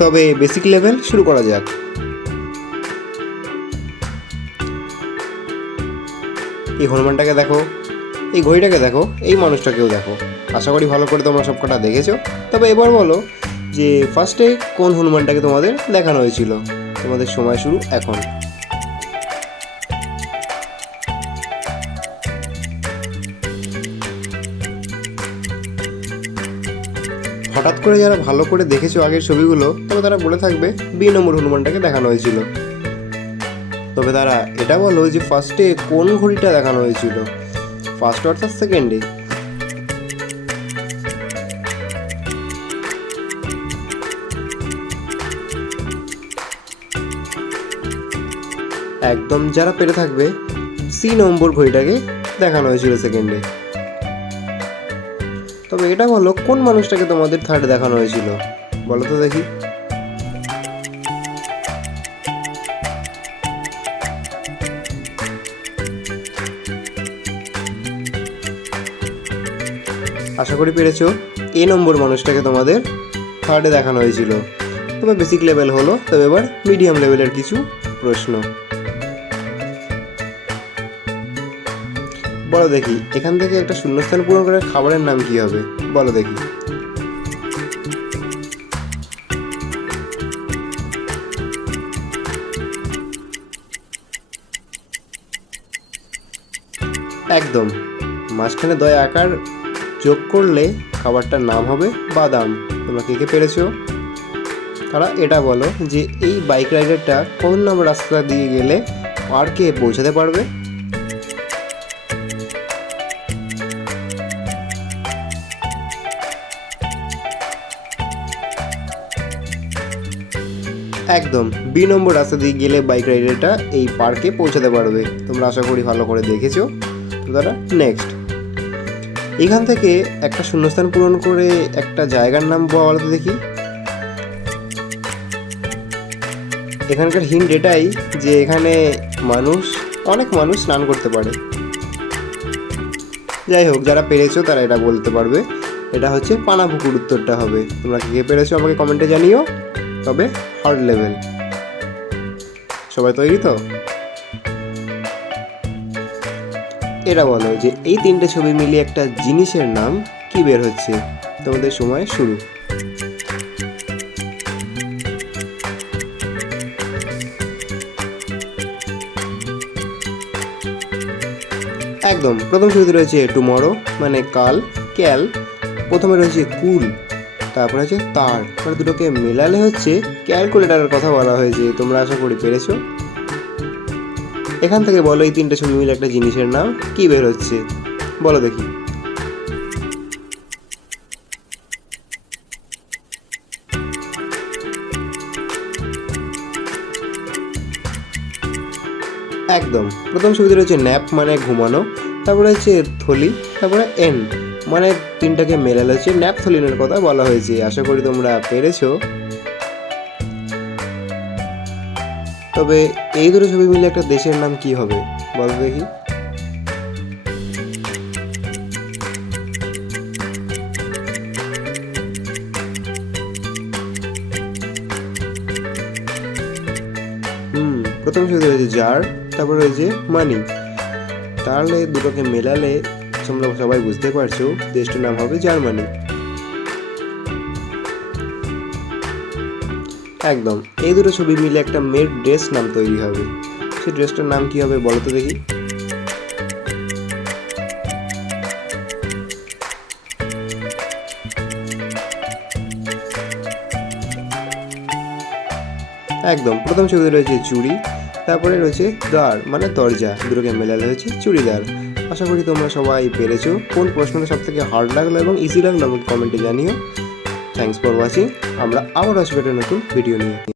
তবে basic level শুরু করা যাক। এই হনুমানটাকে দেখো, এই ঘড়িটাকে দেখো, এই মানুষটাকেও দেখো। আশা করি ভালো করে তোমরা সবকটা দেখেছো। তবে এবার বলো যে ফার্স্টে কোন হনুমানটাকে তোমাদের দেখানো হয়েছিল। তোমাদের সময় শুরু এখন। হঠাৎ করে যারা ভালো করে দেখেছো আগের ছবিগুলো, তবে তারা বলে থাকবে বি নম্বর হনুমানটাকে দেখানো হয়েছিল। তবে তারা এটা বলো যে ফার্স্টে কোন ঘড়িটা দেখানো হয়েছিল, ফার্স্ট অর্থাৎ সেকেন্ডে। একদম যারা পেরে থাকবে সি নম্বর ঘড়িটাকে দেখানো হয়েছিল সেকেন্ডে। তবে এটা বলো কোন মানুষটাকে তোমাদের থার্ডে দেখানো হয়েছিল, বলো তো দেখি। আশা করি পেরেছো। এ নম্বর মানুষটাকে তোমাদের থার্ডে দেখানো হয়েছিল। তবে বেসিক লেভেল হলো। তবে এবার মিডিয়াম লেভেলের কিছু প্রশ্ন। বলো দেখি এখান থেকে একটা শূন্যস্থান পূরণ করে খাবারের নাম কি হবে, বলো দেখি। একদম, মাঝখানে দয়া আকার যোগ করলে খাবারটার নাম হবে বাদাম। তোমরা কে কে পেরেছো? তারা এটা বলো যে এই বাইক রাইডারটা কোন নম্বর রাস্তা দিয়ে গেলে পার্কে পৌঁছাতে পারবে। একদম, বি নম্বর রাস্তা দিয়ে গেলে বাইক রাইডারটা এই পার্কে পৌঁছাতে পারবে। তোমরা আশা করি ভালো করে দেখেছো। তো তারা নেক্সট এখান থেকে একটা শূন্যস্থান পূরণ করে একটা জায়গার নাম বলতে দেখি। এখানকার হিন্ট এটাই যে এখানে অনেক মানুষ স্নান করতে পারে। যাই হোক, যারা পেরেছো তারা এটা বলতে পারবে। এটা হচ্ছে পানাপুকুর, উত্তরটা হবে। তোমরা কে পেরেছো আমাকে কমেন্টে জানিও। তবে হার্ড লেভেল। সবাই তৈরি তো? এটা বলো যে এই তিনটে ছবি মিলিয়ে একটা জিনিসের নাম কি বের হচ্ছে। তোমাদের সময় শুরু। একদম, প্রথম ছবিতে রয়েছে টুমরো মানে কাল, ক্যাল। প্রথমে রয়েছে কুল, তারপরে হচ্ছে তার, মানে দুটোকে মেলালে হচ্ছে ক্যালকুলেটারের কথা বলা হয়েছে। তোমরা আশা করি পেরেছো। এখান থেকে বলো এই তিনটে ছবি মিলে একটা জিনিসের নাম কি বের হচ্ছে, বলো দেখি। একদম, প্রথম ছবিতে রয়েছে ন্যাপ মানে ঘুমানো, তারপরে হচ্ছে থলি, তারপরে এন মানে তিনটাকে মেলালে হচ্ছে ন্যাপথলিনের কথা বলা হয়েছে। আশা করি তোমরা পেরেছো। তবে এই দুটো ছবি মিলে একটা দেশের নাম কি হবে, বলো দেখি। প্রথম ছবিতে রয়েছে জার, তারপরে রয়েছে মানি। তাহলে দুটোকে মেলালে তোমরা সবাই বুঝতে পারছো দেশটার নাম হবে জার্মানি। একদম, এই দুটো ছবি মিলে একটা মেয়ের ড্রেস নাম তৈরি হবে। সেই ড্রেসটার নাম কি হবে বলো তো দেখি। একদম, প্রথম ছবিতে রয়েছে চুড়ি, তারপরে রয়েছে দ্বার মানে দরজা। দুটোকে মেলালে হয়েছে চুড়িদার। আশা করি তোমরা সবাই পেরেছো। কোন প্রশ্নটা সব থেকে হার্ড লাগলো এবং ইজি লাগলো আমাকে কমেন্টে জানিও। Thanks for watching. আমরা আবার আসবো একটা নতুন ভিডিও নিয়ে।